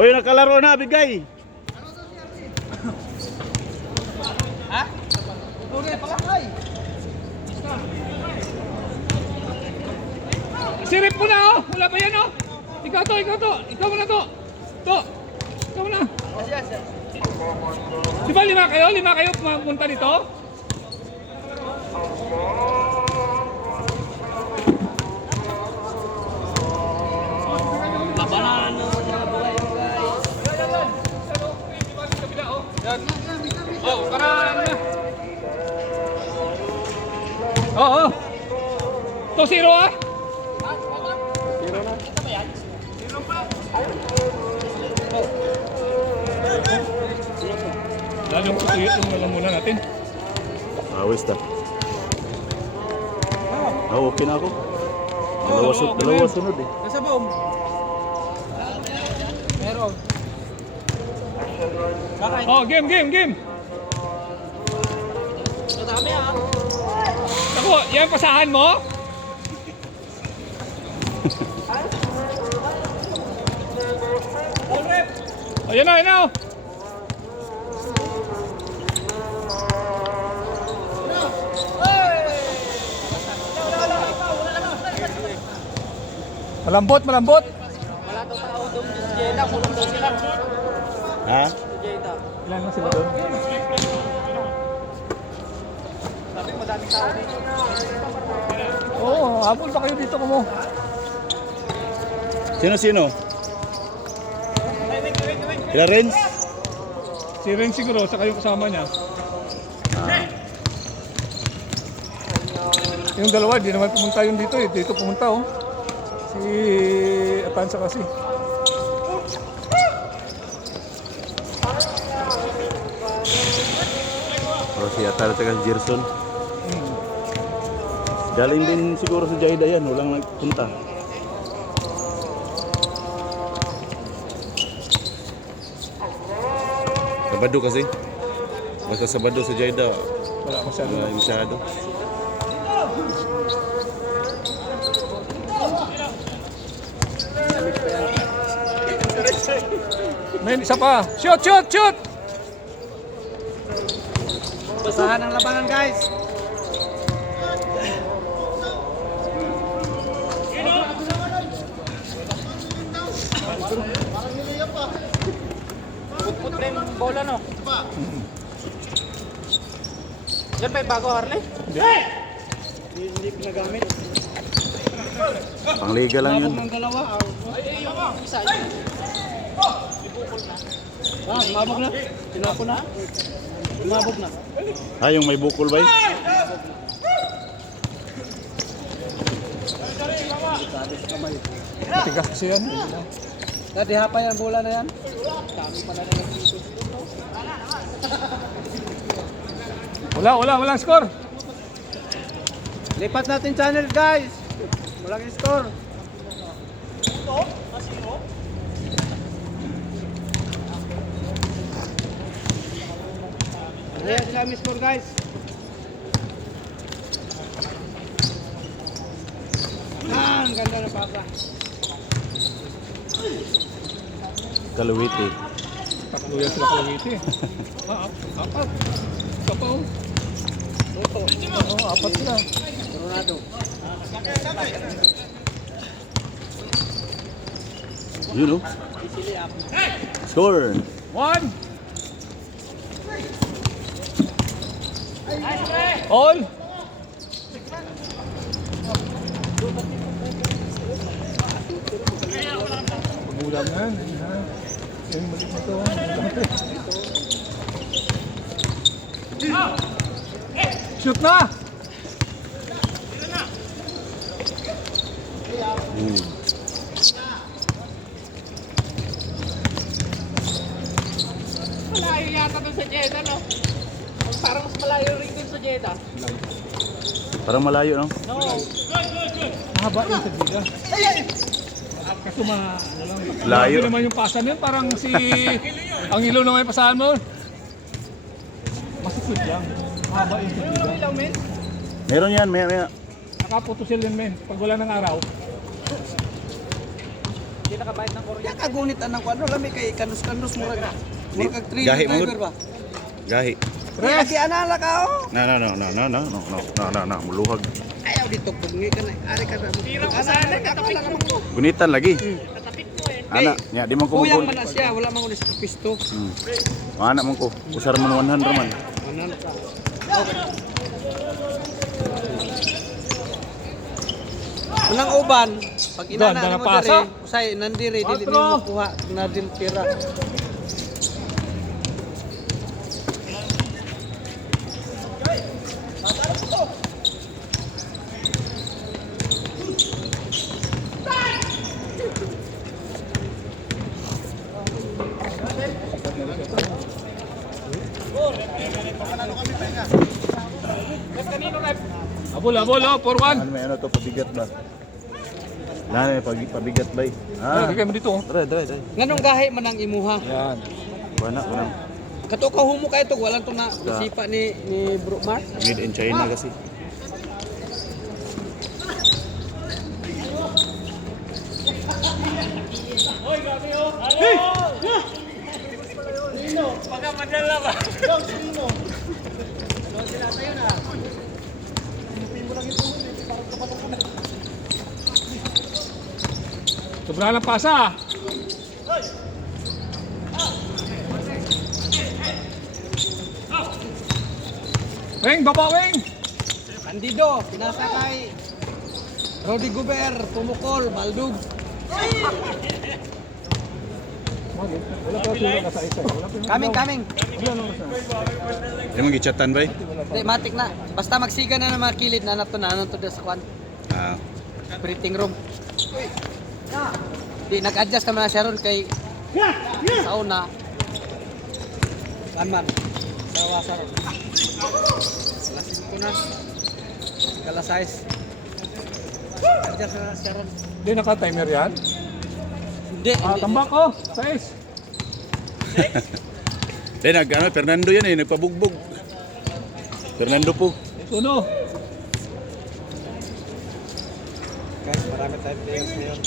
Uy, nakalaro na, bigay. Ha? Okay, palakay. Sirip mo na oh! Wala pa yan oh! Ikaw to! Ikaw mo na to! Ikaw mo na! Di ba lima kayo? Lima kayo pumunta dito? Labanan mo sa buhay mo guys. Oh, para ano na? Oo! 2-0 ah! Lalo yung kusuyot yung alam muna natin. Awis ta. Okay na ako. Dalawa sunod eh. Nasa boom. Meron. Oh, game! Madami ah. Ako, yan pasahan mo? Oh, yan na! Malambot! Wala daw tao doon sa Jeddah. Kulong daw sila. Ha? Sa Jeddah. Ilan na sila doon? Sabi madaming tao dito. Oo, habol pa kayo dito mo. Sino? Kila Renz? Si Ren siguro, sa kayo kasama niya. Yung dalawa, di naman pumunta yun dito eh. Dito pumunta oh. Si Atansa kasi. Si Atal at si Gerson. Galing din siguro sa Jeddah yan, walang nagpunta. Sabado kasi. Basta Sabado sa Jeddah, Wala masyado. wala masyado. May isa pa. Shoot! Basahan ang labanan guys. Put pa yung bola no? Yan ba yung bago Harley? Hindi pinagamit. Pangliga lang yun. Ng dalawa. Isa. Sumabog na. Tinako na. Sumabog na. Yung may bukol ba yun? Matigas kasi yan. Dati hapay ang bola na yan. Kami pala na dito. Walang score. Lipat natin channel guys. Walang score. Ayan sila may score guys. Ang ganda na papa. Kaluwiti. Tatlo yan sila kalawiti. Apat. Ito pa oh. Oo, apat sila. Tornado. Yun oh. Score. 1. All. Pagulang yan. Yung mali na to. Shoot na! Malayo yata doon sa Jeddah no? Parang mas malayo rin doon sa Jeddah. Parang malayo, no? No. Mahaba yun sa Jeddah. Kaso ano lang. Layo. Grabe naman yung pasan yun. Parang si... ang ilaw naman yung pasahan mo. Masikip lang. Mahaba yun sa Jeddah. Ilang men? Meron yan, maya. Nakaputusil yun, men. Pag wala ng araw. Ya kagunit anang kuan lami kay kanus-kanus murag kag Gahi mo. driver ba. Gahi. Lagi anala ka oh. No. Muluhag. Ayaw dito pugngi ka na. Ari ka na. Tira ko sana, katapit mo. Gunitan lagi. Katapit mo eh. Ana, nya di man ko Kuyang mukul. man na siya, wala man ko sa pisto. Ana man ko. Usar man 100 man. Anan ka. Unang uban, pag Doon, inana mo pasa. dire, usay nandire dili Atro. nimo kuha na din tira. Abol, oh, 4-1. Ano may ano to pabigat ba? Lane pabigat ba? Bigay mo dito. Dre. Nganong gahi man ang imuha? Yan. Wala. Kato ka humo kay to walang to na sipa ni Bro Mark. Made in China kasi. Sobra lang pasa. Weng, baba, Weng. Candido, pinasa kay Rodi Guber, Pumukol, Baldug. Wala pa tulong ka sa isa. Wala pa. Coming. Di mo gichatan ba? Di, matik na. Basta magsiga na ng mga kilid na nato sa kwan. Ah, Operating room. Di, nag-adjust naman na siya ron kay sa una. Man. Sa ron. Alas 5 na. Kala size. Adjust na siya ron. Hindi naka-timer yan. Hindi. Tambak ko. 6. Fernando yan eh, nagpabugbog. Fernando po. Tuno. Guys, marami tayong players ngayon.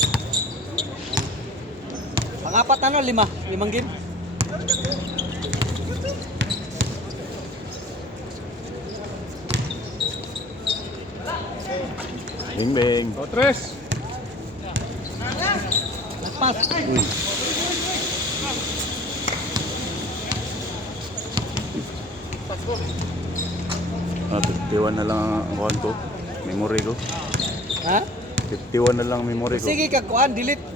Pang-apat na 5 game. Bing. O, 3. Lagpas. Ah, 51 na lang ang kuhan ko. Memory ko. Ha? 51 na lang ang memory ko. Sige ka kuan, delete.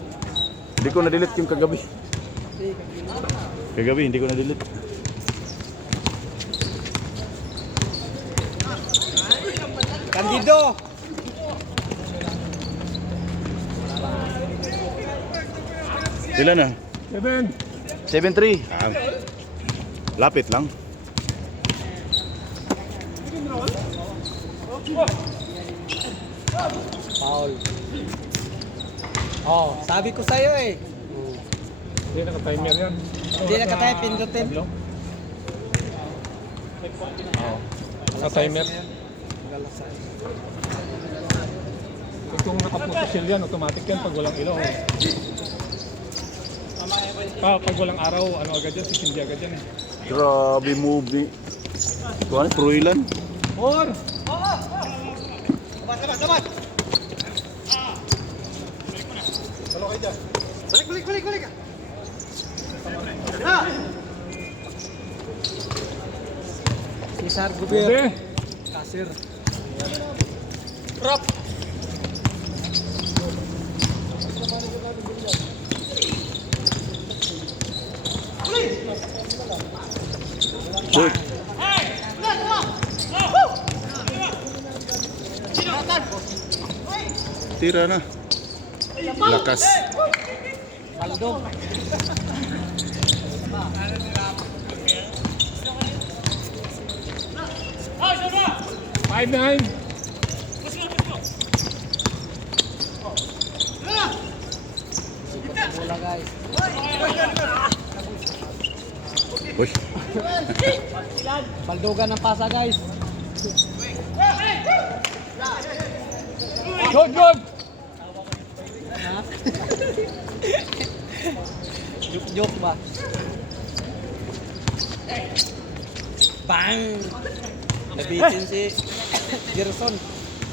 Hindi ko na-delete yung kagabi. Kagabi, hindi ko na-delete. Candido. Ilan na? 7. 7-3. Ah, lapit lang. Foul. Oh, sabi ko sa'yo eh. Hindi naka-timer yan. Hindi nakatayo, pindutin. Tablo. Naka-timer. Kung nakaputusil yan, automatic yan pag walang ilaw. Pag walang araw, ano agad yan, sisindi agad yan eh. Grabe move ni... Kuhan, Pruilan. 4. Balik. Cesar Guber. 9. Kasir. Rob. Uy. Tira na. Lakas. Aldo. 5-9. Bola guys. Uy. Baldogan ng pasa guys. Good, good! Joke ba? Bang! Nabitin si Gerson.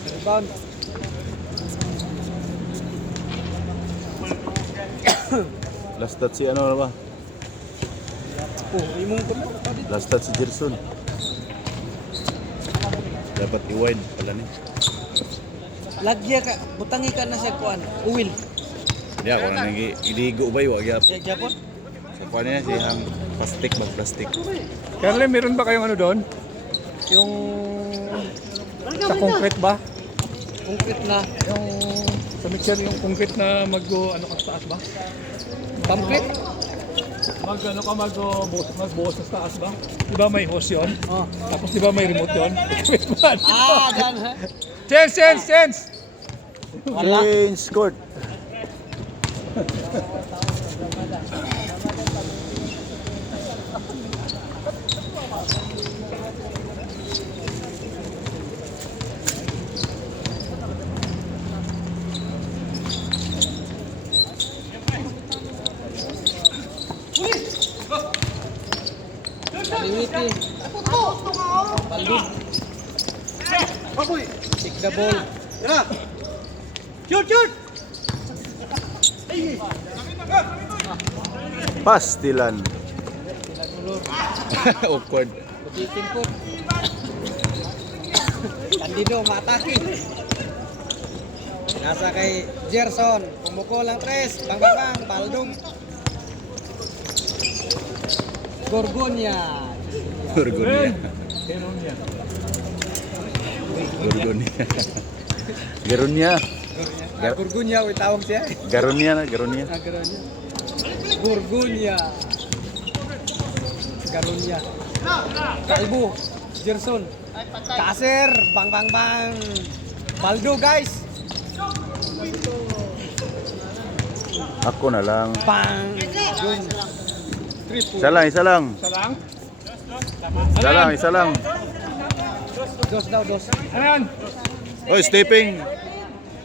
Rebound. Last touch si ano ba? Oh, imong ko na. Last touch si Gerson. Dapat i-wide pala ni. Lagya ka, butangi ka na sa kuan. Uwil. Hindi ako na nang iligo ba yung agyap. Siya gyapon. Sa kuha niya siyang plastic ba? Plastic. Carly, meron ba kayong ano doon? Yung sa concrete ba? Concrete na. Yung sa mixer, yung concrete na ano ka sa taas ba? Pamphlet. Magbuhos sa taas ba? Di ba may hose yun? Oh. Tapos di ba may remote yun? Ah, dan ha. Chance! Wala. Change court. Limiti. Palud. Take the ball. Shoot! Pastilan. Tinagulor. Awkward. Butikin po. Candido, matake. Nasa kay Gerson. Pumuko lang tres. Bang. Baldong. Gorgonya. Gorgonia. Garunia. Gorgonya, wait tawag siya. Garunia na, Garunia. Garunya. Gorgonya. Garunya. Kalbo. Gerson. Kaser. Bang. Baldo, guys. Ako na lang. Bang. Boom. Triple. Isa lang. Isa lang? Isa lang. Dos daw, dos. Ayan! Oy, stepping.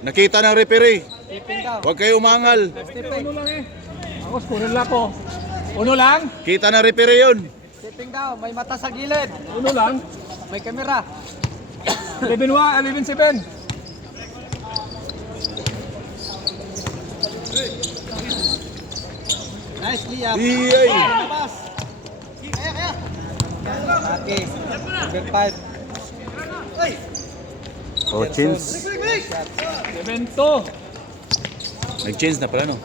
Nakita ng referee. Tipping daw. Huwag kayo umangal. Tipping. Uno lang eh. Ako, skuril ako. Uno lang? Kita ng referee yun. Tipping daw. May mata sa gilid. Uno lang? May kamera. 11-7. Nice, Liam. Iyay. Pass. Okay. Number 5. Oh, change. 7-2. Nag-change na pala, no?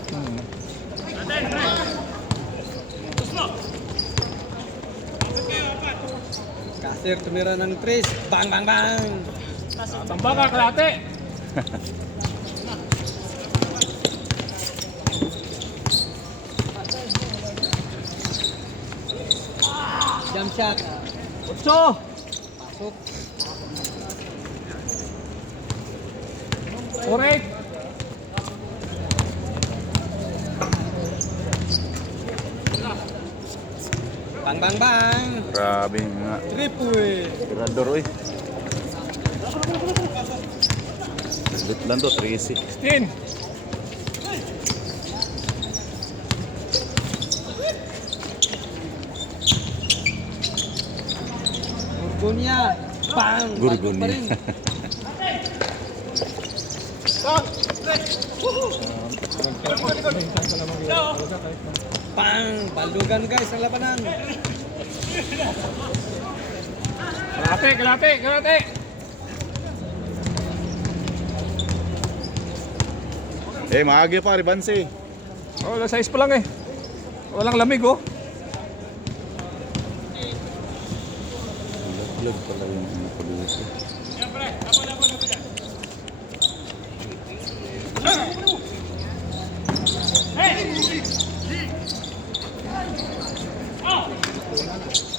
Kasir tumira ng 3. Bang. Tamba ka, kalate. Jump shot. 8. Pasok. Correct. Bang. Grabe nga. Triple. Tirador, oy. Saglit lang to, 3-6. 16. Gorgonya. Bang. Gorgonya. Pa rin. Bang. Baldugan guys ang labanan. Kalate. Maagi pa, Ribansi. Oh, wala size pa lang eh. Walang lamig oh. Lag pala yung ano ko dito.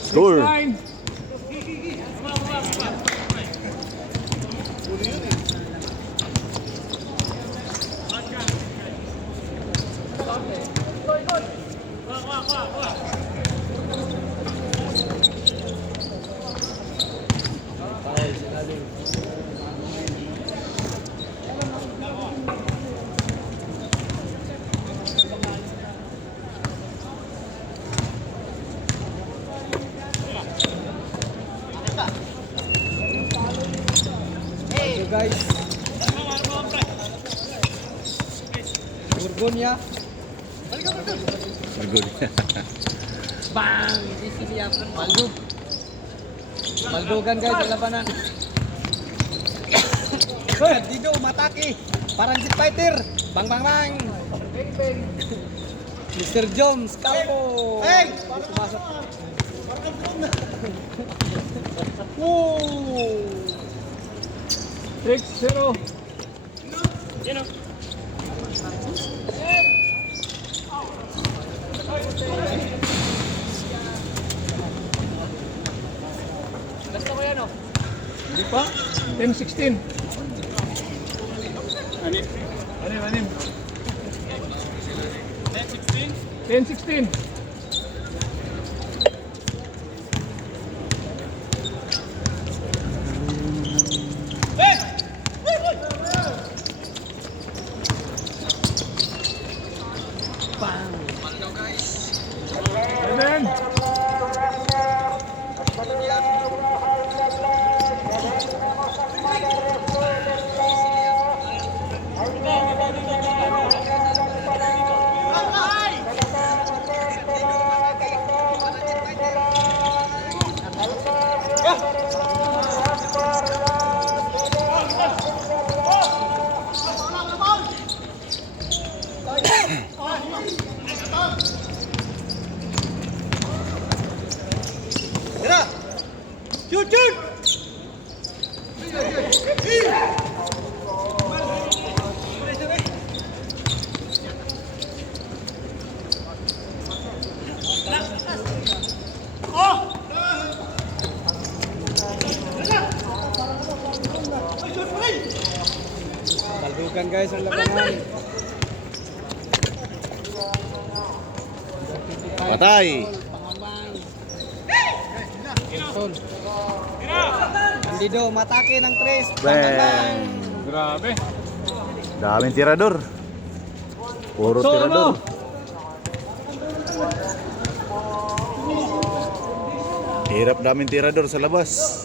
Score. 9. Foul, sinaling. guys. Burgonya. Good. Bang! This is siya. Baldo. Baldogan guys sa labanan. Dito, mataki. Parang Jet Fighter. Bang bang bang. Mr. Jones, Calvo. Hey! Pumasok. Woo! 6-0. Basta ko yan, oh. Hindi pa. 10-16. Anim. 10-16. Amen. Tira! Shoot, shoot! Baldugan guys ang labanan. Patay. Andido, matake ng tres. Bang. Grabe. Daming tirador. Puro Solo. tirador. Hirap daming tirador sa labas.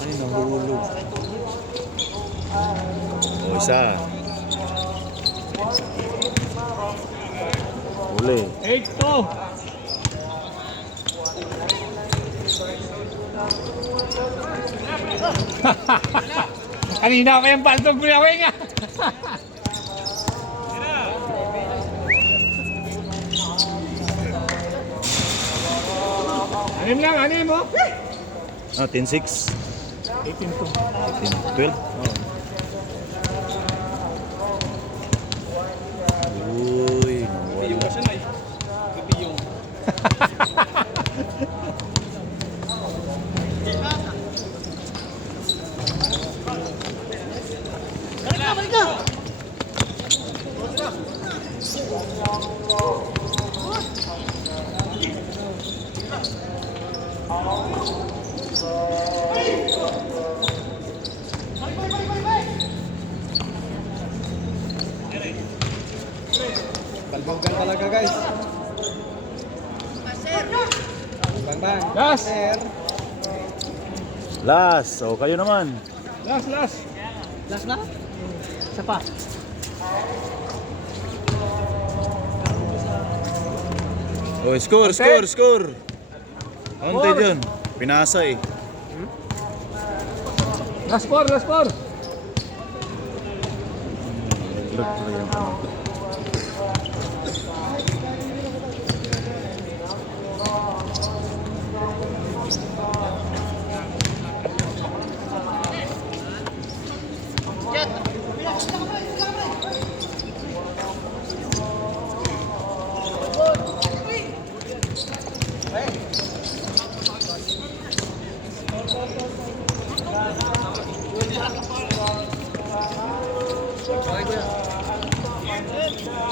Ay, nahulog. O, isa. Uli. 8-2. Kanina pa yung baldog mo yung nga. Anim lang, anim mo. Ah, 10-6. 18-2. 12. Uy, nawala. Baldugan talaga guys. Bang bang. Last. Sir. Last. So, kayo naman. Last. Last na? Isa pa. Oh, score. Onte dyan. Pinasa eh. Last four.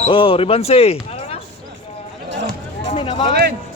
Oh, Ribanse. Kami naman.